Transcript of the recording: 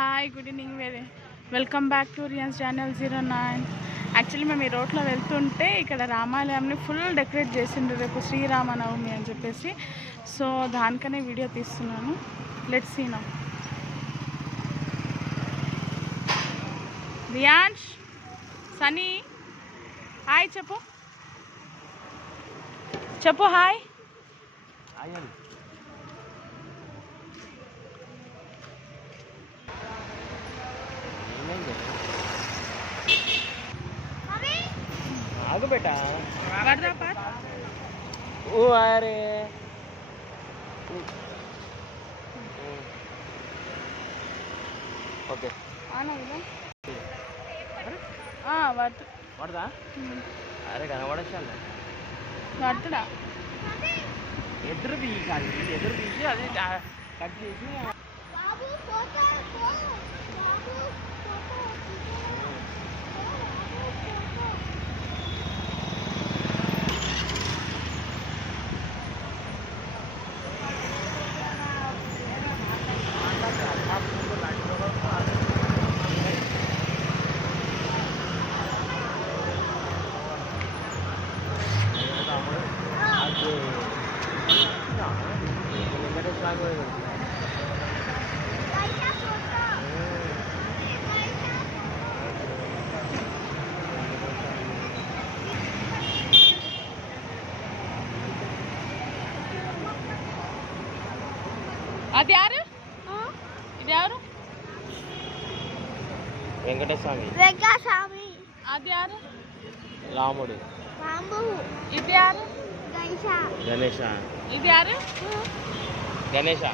Hi good evening welcome back to Riyans channel 09. Actually మేము ఈ రోడ్లో వెళ్తుంటే ఇక్కడ రామాలయంని ఫుల్ డెకరేట్ చేసిండ్రు రేపు శ్రీరామనవమి అని చెప్పేసి. సో దానికనే వీడియో తీస్తున్నాను. Let's see now. Riyans, Sunny, hi చెప్పు చెప్పు హాయ్. आगो बेटा ओ अरे ओके పడదా అరే కనబడచ్చాను పడుతుడా ఎదురు తీసి అది కట్ చేసి అది యారు ఇది ఎవరు? వెంకటస్వామి. అది యారు? రాముడు. ఇది యారు? గణేశ. ఇది యారు? గణేశ.